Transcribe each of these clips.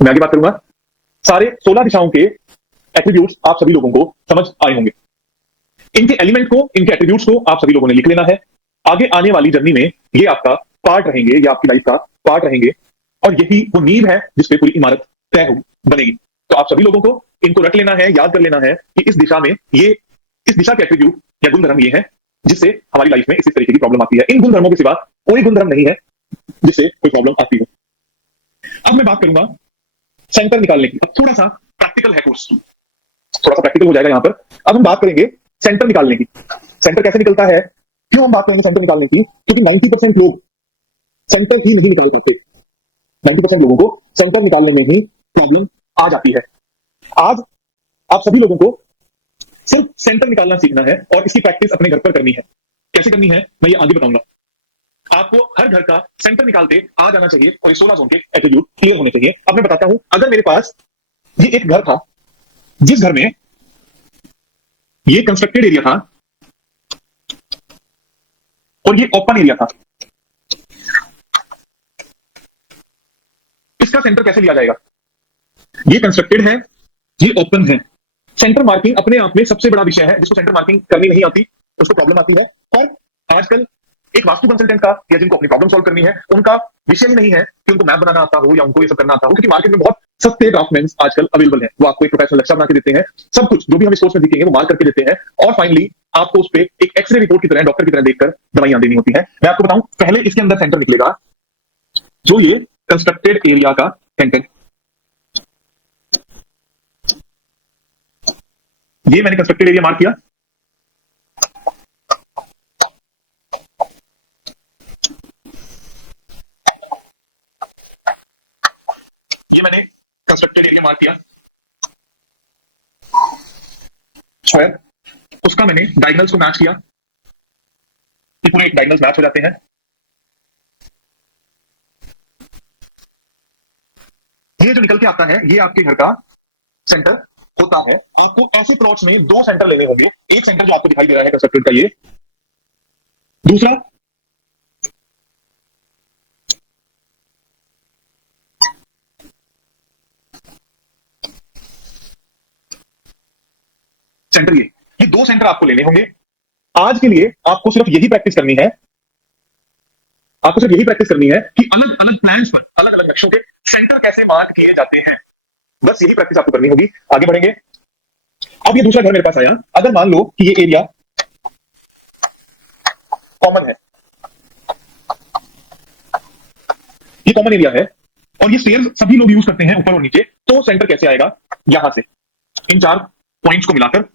मैं आगे बात करूंगा। सारे 16 दिशाओं के एट्रीब्यूट्स आप सभी लोगों को समझ आए होंगे। इनके एलिमेंट को, इनके एट्रीब्यूट्स को आप सभी लोगों ने लिख लेना है। आगे आने वाली जर्नी में ये आपका पार्ट रहेंगे, ये आपकी लाइफ का पार्ट रहेंगे, और यही वो नींव है जिसपे पूरी इमारत तय बनेगी। तो आप सभी लोगों को इनको रख लेना है, याद कर लेना है कि इस दिशा में ये, इस दिशा के एट्रीब्यूट या गुणधर्म ये है जिससे हमारी लाइफ में इस तरीके की प्रॉब्लम आती है। इन गुणधर्मों के सिवा कोई गुणधर्म नहीं है जिससे कोई प्रॉब्लम आती हो। अब मैं बात करूंगा सेंटर निकालने की। अब थोड़ा सा प्रैक्टिकल है कोर्स, थोड़ा सा प्रैक्टिकल हो जाएगा यहां पर। अब हम बात करेंगे सेंटर निकालने की। सेंटर कैसे निकलता है, क्यों हम बात करेंगे सेंटर निकालने की? क्योंकि 90% लोग सेंटर ही नहीं निकाल पाते। 90% लोगों को सेंटर निकालने में ही प्रॉब्लम आ जाती है। आज आप सभी लोगों को सिर्फ सेंटर निकालना सीखना है और इसकी प्रैक्टिस अपने घर पर करनी है। कैसे करनी है मैं ये आगे बताऊंगा। आपको हर घर का सेंटर निकालते आ जाना चाहिए और 16 जोन के एट्रीब्यूट क्लियर होने चाहिए। अब मैं बताता हूं, अगर मेरे पास ये एक घर था जिस घर में ये कंस्ट्रक्टेड एरिया था और ये ओपन एरिया था, इसका सेंटर कैसे लिया जाएगा? ये कंस्ट्रक्टेड है, ये ओपन है। सेंटर मार्किंग अपने आप में सबसे बड़ा विषय है। जिसको सेंटर मार्किंग करनी नहीं आती उसको प्रॉब्लम आती है। पर आजकल एक वास्तु कंसल्टेंट का या जिनको अपनी प्रॉब्लम सॉल्व करनी है उनका विषय ही नहीं है कि उनको मैप बनाना आता हो या उनको ये सब करना आता हो, क्योंकि मार्केट में बहुत सस्ते ड्राफ्टमैन आजकल अवेलेबल है। वो आपको एक प्रोफेशनल नक्शा बना के देते हैं, सब कुछ जो भी हम इस कोर्स में दिखेंगे वो मार्क करके देते हैं, और फाइनली आपको उस पर एक एक्सरे रिपोर्ट की तरह, डॉक्टर की तरह देखकर दवाइयां देनी होती है। मैं आपको बताऊं, पहले इसके अंदर सेंटर निकलेगा जो ये कंस्ट्रक्टेड एरिया का सेंटर। ये मैंने कंस्ट्रक्टेड एरिया मार्क किया। ये मैंने कंस्ट्रक्टेड एरिया मार्क किया। शायद उसका मैंने डायगोनल्स को मैच किया। ये पूरे डायगोनल्स मैच हो जाते हैं। ये जो निकल के आता है ये आपके घर का सेंटर होता है। आपको ऐसे प्लॉट्स में 2 सेंटर लेने होंगे। एक सेंटर जो आपको दिखाई दे रहा है कंस्ट्रक्टेड का, ये दूसरा सेंटर, ये 2 सेंटर आपको लेने होंगे। आज के लिए आपको सिर्फ यही प्रैक्टिस करनी है, आपको सिर्फ यही प्रैक्टिस करनी है कि अलग अलग प्लान्स पर अलग अलग नक्शों के सेंटर कैसे मार्क किए जाते हैं। बस यही प्रैक्टिस आपको करनी होगी। आगे बढ़ेंगे। अब ये दूसरा घर मेरे पास आया। अगर मान लो कि ये एरिया कॉमन है, ये कॉमन एरिया है और ये स्टेयर्स सभी लोग यूज करते हैं ऊपर और नीचे, तो सेंटर कैसे आएगा? यहां से इन 4 पॉइंट्स को मिलाकर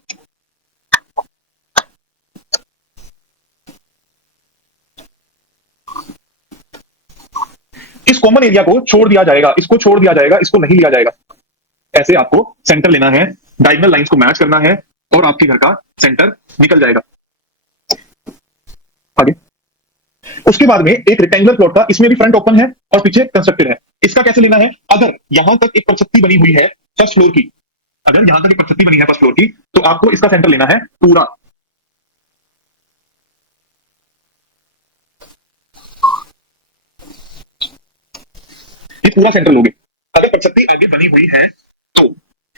इस कॉमन एरिया को छोड़ दिया जाएगा, इसको छोड़ दिया जाएगा, इसको नहीं लिया जाएगा। ऐसे आपको सेंटर लेना है, डायगोनल लाइंस को मैच करना है और आपके घर का सेंटर निकल जाएगा। आगे उसके बाद में एक रेक्टेंगुलर प्लॉट था, इसमें भी फ्रंट ओपन है और पीछे कंस्ट्रक्टेड है। इसका कैसे लेना है? अगर यहां तक एक परछत्ती बनी हुई है फर्स्ट फ्लोर की, अगर यहां तक एक परछत्ती बनी है फर्स्ट फ्लोर की, तो आपको इसका सेंटर लेना है पूरा। ये पूरा सेंटर लोगे। अगर परछत्ती आगे बनी हुई है तो,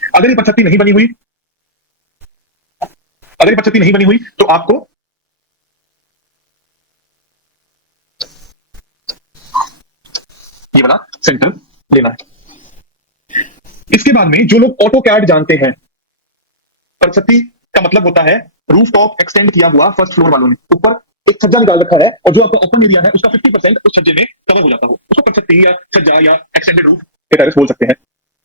अगर ये परछत्ती नहीं बनी हुई, अगर ये परछत्ती नहीं बनी हुई तो आपको ये वाला सेंटर लेना है। इसके बाद में जो लोग ऑटो कैड जानते हैं, परछत्ती का मतलब होता है रूफ टॉप एक्सटेंड किया हुआ फर्स्ट फ्लोर वालों ने ऊपर एक छज्जा निकाल रखा है और जो आपका ओपन एरिया है उसका 50% उस छज्जे में कवर हो जाता हो, उसको परछत्ती या छज्जा या एक्सटेंडेड रूफ के टेरेस बोल सकते हैं।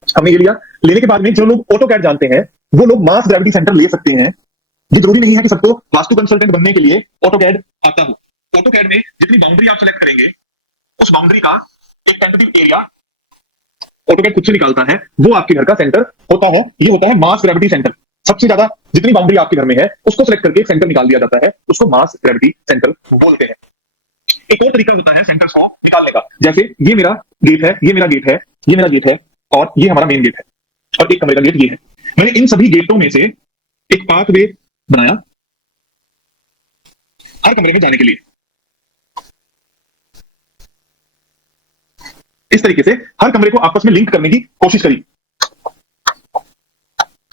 हमने ये लिया। लेने के बाद में जो लोग ऑटो कैड जानते हैं वो लोग मास ग्रेविटी सेंटर ले सकते हैं। ये जरूरी नहीं है कि सबको वास्तु कंसल्टेंट बनने के लिए ऑटो कैड आता हो। ऑटो कैड में जितनी बाउंड्री आप सेलेक्ट करेंगे उस बाउंड्री का एक टेंटेटिव एरिया ऑटोकैड खुद से निकालता है, वो आपके घर का सेंटर होता है। ये होता है मास ग्रेविटी सेंटर। सबसे ज्यादा जितनी बाउंड्री आपके घर में है उसको सेलेक्ट करके एक सेंटर निकाल दिया जाता है, उसको मास ग्रेविटी सेंटर बोलते हैं। एक और तरीका होता है सेंटर्स को निकालने का, जैसे ये मेरा गेट है, ये मेरा गेट है, ये मेरा गेट है और ये हमारा मेन गेट है और एक कमरे का गेट ये है। मैंने इन सभी गेटों में से एक पाथवे बनाया हर कमरे में जाने के लिए। इस तरीके से हर कमरे को आपस में लिंक करने की कोशिश करी।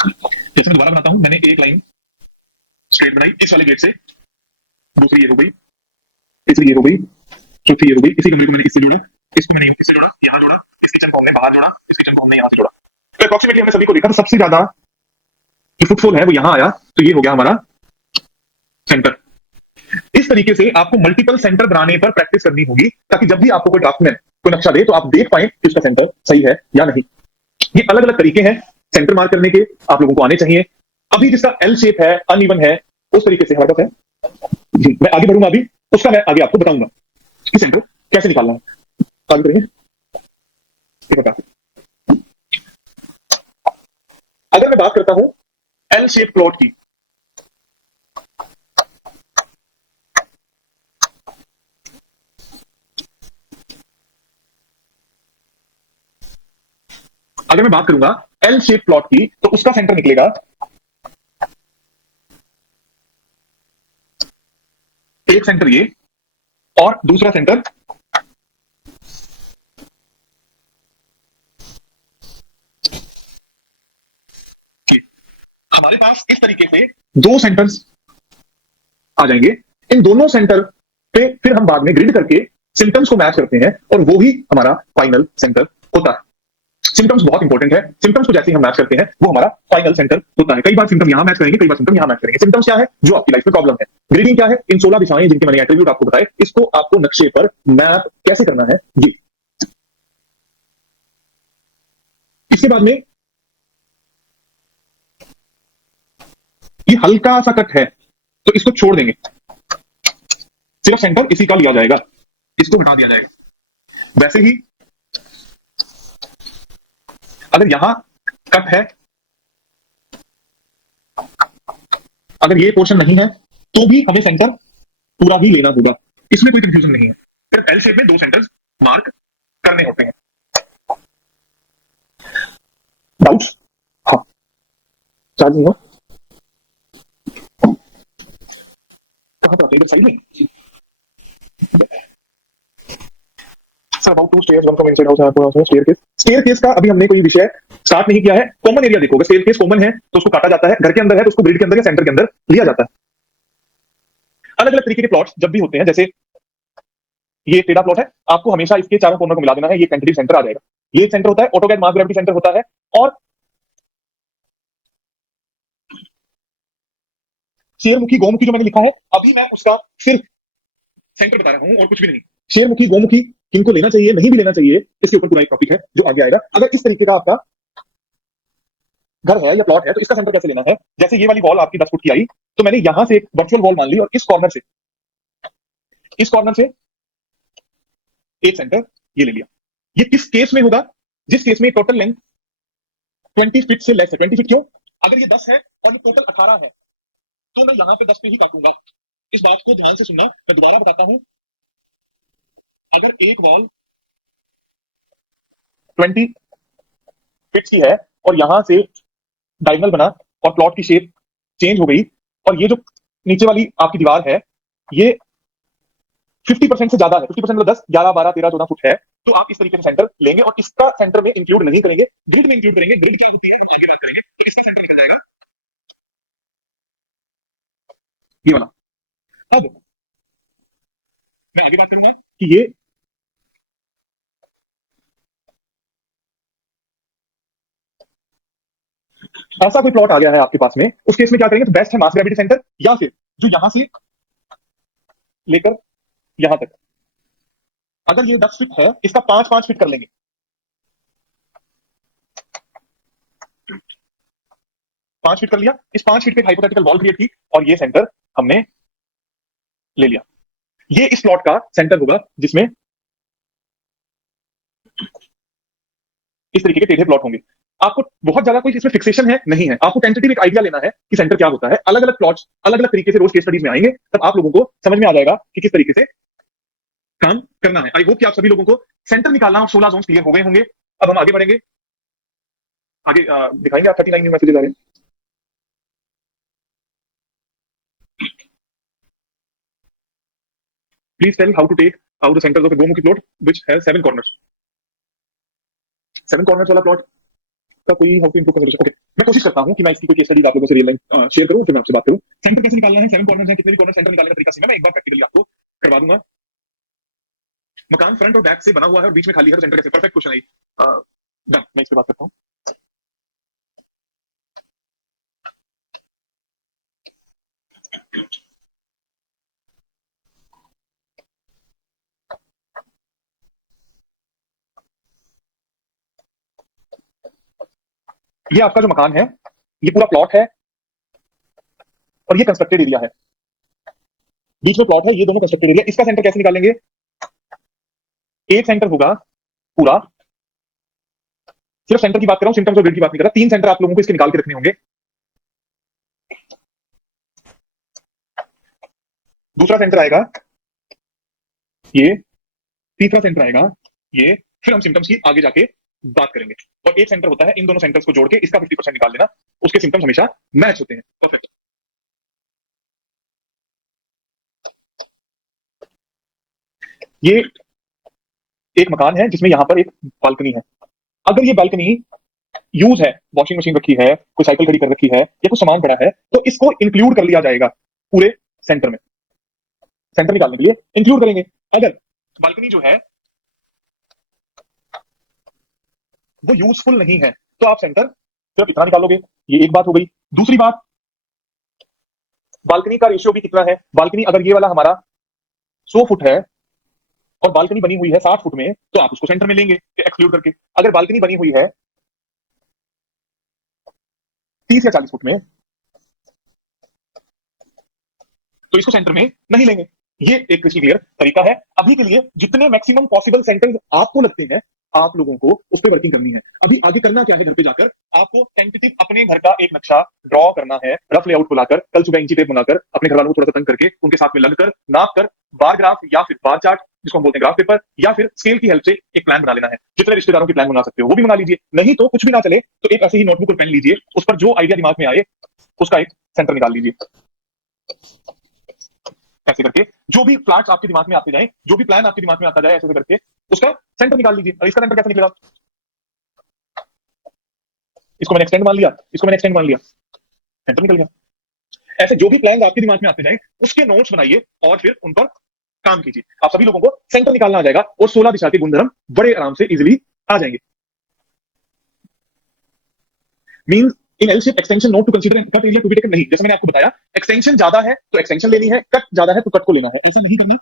जैसे मैं दोबारा बनाता हूं, मैंने एक लाइन स्ट्रेट बनाई इस वाले गेट से, दूसरी ये हो गई, तीसरी ये हो गई, चौथी ये हो गई। इसी कमरे को मैंने इससे जोड़ा, इसको मैंने इससे जोड़ा, यहां जोड़ा, इस किचन को हमने बाहर जोड़ा, इस किचन को हमने यहां से जोड़ा। तो अप्रोक्सीमेटली हमने सभी को देखा, तो सबसे ज्यादा जो फुटफॉल है वो यहां आया, तो ये हो गया हमारा सेंटर। इस तरीके से आपको मल्टीपल सेंटर बनाने पर प्रैक्टिस करनी होगी, ताकि जब भी आपको कोई ड्राफ्टमैन कोई नक्शा दे तो आप देख पाए कि उसका सेंटर सही है या नहीं। ये अलग अलग तरीके हैं सेंटर मार्क करने के, आप लोगों को आने चाहिए। अभी जिसका एल शेप है, अनइवन है, उस तरीके से हमारे पास है जी। मैं आगे बढ़ूंगा, अभी उसका मैं आगे आपको बताऊंगा कि सेंटर कैसे निकालना है। आगे करेंगे। अगर मैं बात करता हूं एल शेप प्लॉट की, अगर मैं बात करूंगा एल शेप प्लॉट की, तो उसका सेंटर निकलेगा एक सेंटर ये, और दूसरा सेंटर ये। हमारे पास इस तरीके से दो सेंटर्स आ जाएंगे। इन दोनों सेंटर पे फिर हम बाद में ग्रिड करके सिम्टम्स को मैच करते हैं, और वो ही हमारा फाइनल सेंटर होता है। सिम्टम्स बहुत इंपॉर्टेंट है, सिम्टम्स को जैसे ही हम मैच करते हैं वो हमारा फाइनल सेंटर होता है। कई बार सिम्टम यहां मैच करेंगे, कई बार सिम्टम यहां मैच करेंगे। सिम्टम्स क्या है? जो आपकी लाइफ में प्रॉब्लम है। ग्रीडिंग क्या है? इन 16 दिशाएं जिनके मैंने एट्रीब्यूट आपको बताए, इसको आपको नक्शे पर मैप कैसे करना है ये। इसके बाद में ये हल्का सा कट है, तो इसको छोड़ देंगे, सिर्फ सेंटर इसी का लिया जाएगा, इसको हटा दिया जाएगा। वैसे ही अगर यहां कट है, अगर ये पोर्शन नहीं है, तो भी हमें सेंटर पूरा ही लेना होगा, इसमें कोई कंफ्यूजन नहीं है। सिर्फ एल शेप में दो सेंटर्स मार्क करने होते हैं। डाउट्स? हाँ, चार्ज नहीं हुआ, कहां पर इधर साइड में। Sir about two stairs, one from inside house, staircase. Staircase का अभी हमने कोई विषय स्टार्ट नहीं किया है। कॉमन एरिया देखो, अगर स्टेयरकेस कॉमन है तो उसको काटा जाता है, घर के अंदर है तो उसको ग्रिड के अंदर या सेंटर के अंदर लिया जाता है। अलग अलग तरीके के प्लॉट्स जब भी होते हैं, जैसे ये टेढ़ा प्लॉट है, आपको हमेशा इसके चारों कोनों को मिला देना है, ये टेंटेटिव सेंटर आ जाएगा। ये सेंटर होता है, ऑटोकैड मास ग्रेविटी सेंटर होता है। और शेयरमुखी गोमुखी जो मैंने लिखा है, अभी मैं उसका सिर्फ सेंटर बता रहा हूं और कुछ भी नहीं। शेयरमुखी गोमुखी किनको लेना चाहिए, नहीं भी लेना चाहिए, इसके ऊपर पूरा एक टॉपिक है जो आगे आएगा। अगर इस तरीके का आपका घर है या प्लॉट है, तो इसका सेंटर कैसे लेना है। जैसे ये वाली वॉल आपकी 10 फुट की आई, तो मैंने यहां से एक वर्चुअल वॉल मान ली, और इस कॉर्नर से, इस कॉर्नर से एक सेंटर ये ले लिया। ये किस केस में होगा? जिस केस में टोटल लेंथ 20 फीट से लेस है। 20 फीट क्यों? अगर ये 10 है और ये टोटल 18 है, तो मैं यहां पे 10 पे ही काटूंगा। इस बात को ध्यान से सुनना, मैं दोबारा बताता हूं। अगर एक वॉल 20 फीट की है और यहां से डायगोनल बना और प्लॉट की शेप चेंज हो गई, और ये जो नीचे वाली आपकी दीवार है ये 50% से ज्यादा है, 50% मतलब 10, 11, 12, 13, 14 फुट है, तो आप इस तरीके से सेंटर लेंगे, और इसका सेंटर में इंक्लूड नहीं करेंगे, ग्रिड में इंक्लूड करेंगे। ग्रिड क्या होती है आगे बात करेंगे, तो इसका सेंटर निकल जाएगा ये वाला। अब मैं आगे बात करूंगा कि ये ऐसा कोई प्लॉट आ गया है आपके पास में, उस केस में क्या करेंगे, तो बेस्ट है मास ग्रेविटी सेंटर, या फिर जो यहां से लेकर यहां तक, अगर ये 10 फीट है, इसका 5-5 फीट कर लेंगे। 5 फीट कर लिया, इस 5 फीट पे हाइपोथेटिकल वॉल क्रिएट की, और ये सेंटर हमने ले लिया। ये इस प्लॉट का सेंटर होगा, जिसमें इस तरीके के टेढ़े प्लॉट होंगे। आपको बहुत ज्यादा कोई इसमें फिक्सेशन है नहीं है, आपको टेंटेटिव एक आइडिया लेना है कि सेंटर क्या होता है। अलग अलग प्लॉट्स अलग अलग तरीके से रोज केस स्टडीज में आएंगे, तब आप लोगों को समझ में आ जाएगा कि किस तरीके से काम करना है। आई होप कि आप सभी लोगों को सेंटर निकालना और 16 जोन क्लियर हो गए होंगे। अब हम आगे बढ़ेंगे, आगे दिखाएंगे। आप 39 न्यू मैसेजेस आ रहे हैं। Please tell how to take out the centres of a Gomukhi plot which has 7 corners. 7 corners वाला प्लॉट का कोई how to improve consolidation. Okay, मैं कोशिश करता हूं कि मैं इसकी कोई केस स्टडीज आप लोगों से रियल लाइफ शेयर करूं, फिर मैं आपसे बात करूं। सेंटर कैसे निकालना है, 7 कॉर्नर्स हैं, कितने भी कॉर्नर सेंटर निकालने का तरीका सीखा, मैं एक बार प्रैक्टिकली आपको करवा दूंगा। मकान फ्रंट और बैक से बना हुआ है और बीच में खाली है, तो सेंटर कैसे, परफेक्ट क्वेश्चन है। डन, मैं इस पे बात करता हूं। ये आपका जो मकान है, ये पूरा प्लॉट है और ये कंस्ट्रक्टेड एरिया है, बीच में प्लॉट है, ये दोनों कंस्ट्रक्टेड एरिया। इसका सेंटर कैसे निकालेंगे? एक सेंटर होगा पूरा, सिर्फ सेंटर की बात कर रहा हूं, सिम्टम्स और ग्रिड की बात नहीं कर रहा। 3 सेंटर आप लोगों को इसके निकाल के रखने होंगे। दूसरा सेंटर आएगा ये, तीसरा सेंटर आएगा ये, फिर हम सिम्टम्स की आगे जाके बात करेंगे। और एक सेंटर होता है, इन दोनों सेंटर्स को जोड़ के इसका 50% निकाल लेना, उसके सिम्टम्स हमेशा मैच होते हैं। परफेक्ट। ये एक मकान है जिसमें यहां पर एक बालकनी है। अगर ये बालकनी यूज है, वॉशिंग मशीन रखी है, कोई साइकिल खड़ी कर रखी है या कुछ सामान पड़ा है, तो इसको इंक्लूड कर लिया जाएगा पूरे सेंटर में। सेंटर निकालने के लिए इंक्लूड करेंगे। अगर बालकनी जो है वो यूजफुल नहीं है, तो आप सेंटर सिर्फ इतना निकालोगे। ये एक बात हो गई। दूसरी बात, बालकनी का रेशियो भी कितना है। बालकनी अगर ये वाला हमारा 100 फुट है और बालकनी बनी हुई है 60 फुट में, तो आप उसको सेंटर में लेंगे एक्सक्लूड करके। अगर बालकनी बनी हुई है 30 या 40 फुट में, तो इसको सेंटर में नहीं लेंगे। ये एक कृषि क्लियर तरीका है। अभी के लिए जितने मैक्सिमम पॉसिबल सेंटर्स आपको लगते हैं, आप लोगों को उस पर वर्किंग करनी है। अभी आगे करना क्या है, घर पे जाकर आपको टेंटेटिव अपने घर का एक नक्शा ड्रॉ करना है, रफ लेआउट बुलाकर, कल सुबह इंची टेप बनाकर, अपने घर वालों को थोड़ा सा तंग करके, उनके साथ में लगकर, नाप कर, बार ग्राफ या फिर बार चार्ट जिसको हम बोलते हैं ग्राफ पेपर, या फिर स्केल की हेल्प से एक प्लान बना लेना है। जितने रिश्तेदारों की प्लान बना सकते हो वो भी बना लीजिए। नहीं तो कुछ भी ना चले तो एक ऐसे ही नोटबुक और पेन लीजिए, उस पर जो आइडिया दिमाग में आए उसका एक सेंटर निकाल लीजिए। ऐसे करके जो भी प्लाट्स आपके दिमाग में आते जाए, जो भी प्लान आपके दिमाग में आता जाए, ऐसे करके उसका सेंटर निकाल लीजिए। और इसका सेंटर कैसे निकलेगा? इसको मैंने एक्सटेंड मान लिया, इसको मैंने एक्सटेंड मान लिया, सेंटर निकल गया। ऐसे जो भी प्लान आपके दिमाग में आते जाए उसके नोट्स बनाइए और फिर उन पर काम कीजिए। आप सभी लोगों को सेंटर निकालना आ जाएगा और 16 दिशा के गुणधर्म बड़े आराम से इजिली आ जाएंगे। Means in L shape extension note to consider cut area to be taken नहीं। जैसे मैंने आपको बताया, एक्सटेंशन ज्यादा है तो एक्सटेंशन लेनी है, कट ज्यादा है तो कट को लेना है। ऐसा नहीं करना।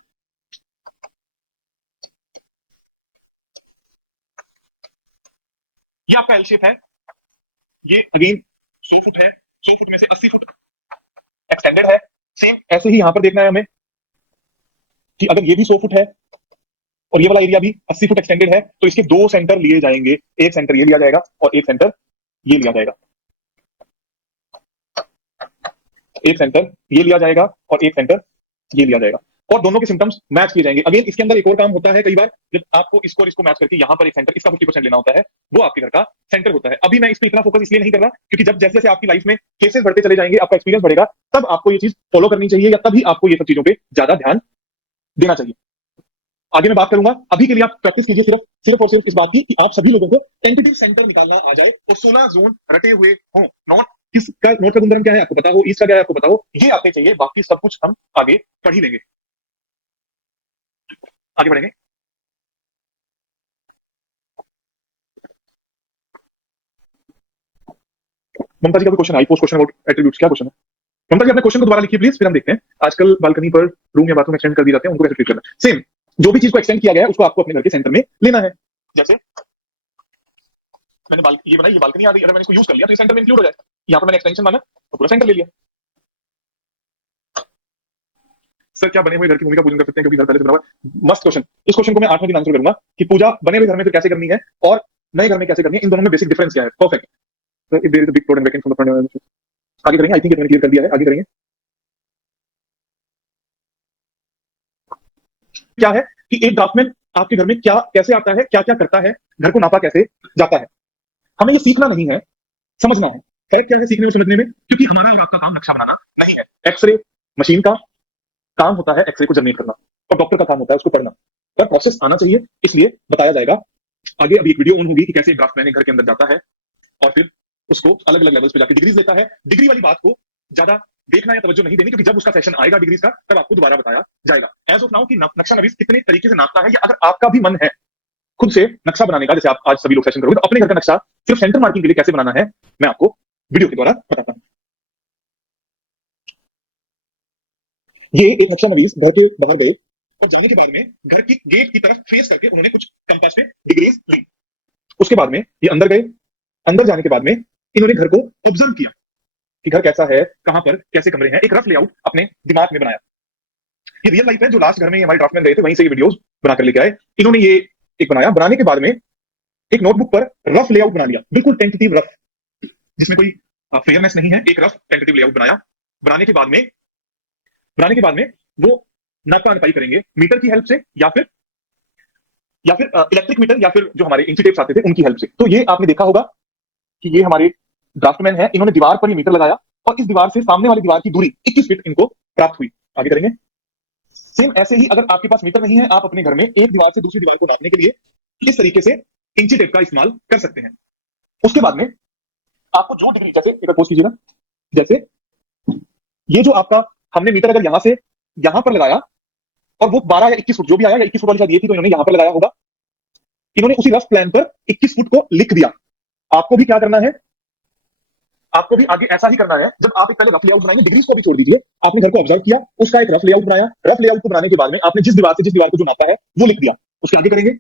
ये आपका एल शेप है, ये अगेन 100 फुट है, 100 फुट में से 80 फुट एक्सटेंडेड है। सेम ऐसे ही यहां पर देखना है हमें कि अगर ये भी 100 फुट है और ये वाला एरिया भी 80 फुट एक्सटेंडेड है, तो इसके 2 सेंटर लिए जाएंगे। एक सेंटर ये लिया जाएगा और एक सेंटर ये लिया जाएगा। एक सेंटर ये लिया जाएगा और एक सेंटर ये लिया जाएगा, और दोनों के सिम्टम्स मैच किए जाएंगे। अगेन इसके अंदर एक और काम होता है, कई बार जब आपको इसको और इसको मैच करके यहाँ पर एक सेंटर, इसका 50% लेना होता है, वो आपके घर का सेंटर होता है। अभी मैं इस पर इतना फोकस इसलिए नहीं कर रहा क्योंकि जब जैसे जैसे आपकी लाइफ में केसेस बढ़ते चले जाएंगे, आपका एक्सपीरियंस बढ़ेगा, तब आपको ये चीज फॉलो करनी चाहिए, या तभी आपको ये सब चीजों पर ज्यादा ध्यान देना चाहिए। आगे मैं बात करूंगा। अभी के लिए आप प्रैक्टिस कीजिए सिर्फ सिर्फ और सिर्फ इस बात की कि आप सभी लोगों को टेंटेटिव सेंटर निकालना आ जाए और 16 जोन रटे हुए हों। नोट किसका, नोट का गुणधर्म क्या है आपको पता हो, ईस्ट का क्या है आपको पता हो, ये आपके चाहिए। बाकी सब कुछ हम आगे पढ़ ही लेंगे। आगे बढ़ेंगे। ममता जी का भी question I, post question about attributes. क्या क्वेश्चन है ममता जी? अपने क्वेश्चन को दोबारा लिखिए प्लीज, फिर हम देखते हैं। आजकल बालकनी पर रूम या बाथरूम एक्सटेंड कर दिए जाते हैं, उनको कैसे ट्रीट करना। सेम जो भी चीज को एक्सटेंड किया गया है उसको आपको अपने घर के सेंटर में लेना है। जैसे मैंने ये बनाई, ये बालकनी आ गई, अगर मैंने इसको यूज कर लिया तो ये सेंटर में इंक्लूड हो जाए। यहाँ पर मैंने एक्सटेंशन माना तो पूरा सेंटर ले लिया। सर क्या बने हुए घर की भूमि का पूजन कर सकते हैं क्योंकि घर पहले से बना हुआ है? मस्त क्वेश्चन। इस क्वेश्चन को मैं 8वें दिन आंसर करूंगा कि पूजा बने हुए घर में फिर कैसे करनी है और नए घर में कैसे करनी है, इन दोनों में बेसिक डिफरेंस क्या है। Perfect. Sir if there is a big plot and vacant from the front, आगे करेंगे। आई थिंक मैंने क्लियर कर दिया है, आगे करेंगे। क्या है कि एक ड्राफ्टमैन आपके घर में क्या कैसे आता है, क्या क्या करता है, घर को नापा कैसे जाता है, हमें ये सीखना नहीं है, समझना है। फर्क क्या है सीखने में समझने में? क्योंकि हमारा और आपका काम नक्शा बनाना नहीं है। एक्सरे मशीन का काम होता है एक्सरे को जनरेट करना, और डॉक्टर का काम होता है उसको पढ़ना। पर प्रोसेस आना चाहिए, इसलिए बताया जाएगा आगे अभी एक वीडियो ऑन होगी कि कैसे ड्राफ्टमैन एक घर के अंदर जाता है और फिर उसको अलग अलग लेवल्स पे जाके डिग्रीज देता है। डिग्री वाली बात को ज्यादा देखना या तवज्जो नहीं देनी, क्योंकि जब उसका सेशन आएगा डिग्रीज का तब आपको दोबारा बताया जाएगा। एज ऑफ नाउ कि नक्शा नवीस कितने तरीके से नापता है, या अगर आपका भी मन है खुद से नक्शा बनाने का, जैसे आप आज सभी लोग सेशन करोगे, तो अपने घर का नक्शा सिर्फ सेंटर मार्किंग के लिए कैसे बनाना है मैं आपको वीडियो के द्वारा बताता हूं। ये एक नक्शा नवीस घर के बाहर गए और जाने के बाद में घर की गेट की तरफ फेस करके उन्होंने कुछ कंपास पे डिग्रीज ली। उसके बाद में ये अंदर गए, अंदर जाने के बाद में इन्होंने घर को ऑब्जर्व किया कि घर कैसा है, कहां पर कैसे कमरे हैं, एक रफ लेआउट अपने दिमाग में बनाया। ये रियल लाइफ है, जो लास्ट घर में हमारे ड्राफ्टमैन गए थे वहीं से ये वीडियोस बनाकर लेके आए। इन्होंने ये एक बनाया, बनाने के बाद में एक नोटबुक पर रफ लेआउट बना लिया, बिल्कुल टेंटेटिव रफ, जिसमें कोई फेयरनेस नहीं है, एक रफ टेंटेटिव लेआउट बनाया। बनाने के बाद में वो नापा नपाई करेंगे मीटर की हेल्प से, या फिर इलेक्ट्रिक मीटर, या फिर जो हमारे इंची टेप्स आते थे उनकी हेल्प से। तो ये आपने देखा होगा कि ये हमारे ड्राफ्टमैन है, इन्होंने दीवार पर ये मीटर लगाया और इस दीवार से सामने वाली दीवार की दूरी 21 फीट इनको प्राप्त हुई। आगे करेंगे। सेम ऐसे ही अगर आपके पास मीटर नहीं है, आप अपने घर में एक दीवार से दूसरी दीवार को नापने के लिए इस तरीके से इंची टेप का इस्तेमाल कर सकते हैं। उसके बाद में आपको जो डिग्री, जैसे एक पोज कीजिएगा, जैसे ये जो आपका हमने मीटर अगर यहां से यहां पर लगाया और वो 12 या 21 फुट जो भी आया, या 21 फुट वाली शायद ये थी, तो इन्होंने यहां पर लगाया होगा। इन्होंने उसी रफ प्लान पर 21 फुट को लिख दिया। आपको भी क्या करना है, आपको भी आगे ऐसा ही करना है। जब आप एक पहले रफ लेआउट बनाएंगे, डिग्रीज को भी छोड़ दीजिए, आपने घर को ऑब्जर्व किया, उसका एक रफ लेआउट बनाया, रफ लेआउट को बनाने के बाद में आपने जिस दीवार से जिस दीवार को जो नापा है वो लिख दिया। उसके आगे करेंगे।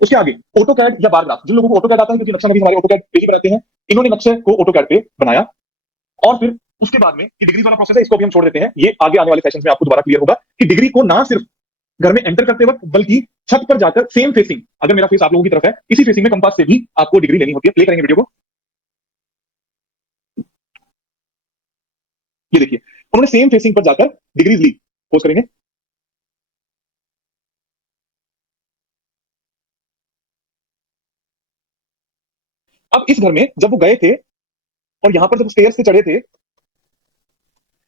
उसके आगे ऑटो कैड या बार ग्राफ, जिन लोगों को ऑटो कैड आता है, क्योंकि नक्शा नवीस हमारे ऑटो कैड पे ही बनाते हैं, इन्होंने नक्शे को ऑटो कैड पे बनाया। और फिर उसके बाद में ये डिग्री वाला प्रोसेस है, इसको भी हम छोड़ देते हैं। ये आगे आने वाले सेशंस में आपको दोबारा क्लियर होगा कि डिग्री को ना सिर्फ घर में एंटर करते वक्त, बल्कि छत पर जाकर सेम फेसिंग, अगर मेरा फेस आप लोगों की तरफ है, इसी फेसिंग में कंपास से भी आपको डिग्री लेनी होती है। प्ले करेंगे वीडियो को। ये देखिए, उन्होंने सेम फेसिंग पर जाकर डिग्रीज ली। पोज करेंगे। अब इस घर में जब वो गए थे और यहां पर जब स्टेयर्स से चढ़े थे,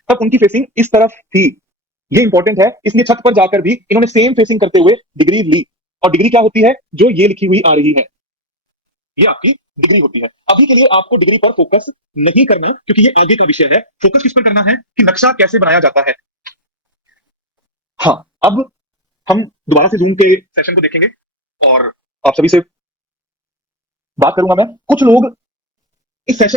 तब उनकी फेसिंग इस तरफ थी। ये इंपॉर्टेंट है, इसलिए छत पर जाकर भी इन्होंने सेम फेसिंग करते हुए डिग्री ली। और डिग्री क्या होती है, जो ये लिखी हुई आ रही है, ये आपकी डिग्री होती है। अभी के लिए आपको डिग्री पर फोकस नहीं करना, क्योंकि ये आगे का विषय है। फोकस किस पर करना है कि नक्शा कैसे बनाया जाता है। हाँ, अब हम दोबारा से जूम के सेशन को देखेंगे और आप सभी से बात करूंगा मैं। कुछ लोग इस सेशन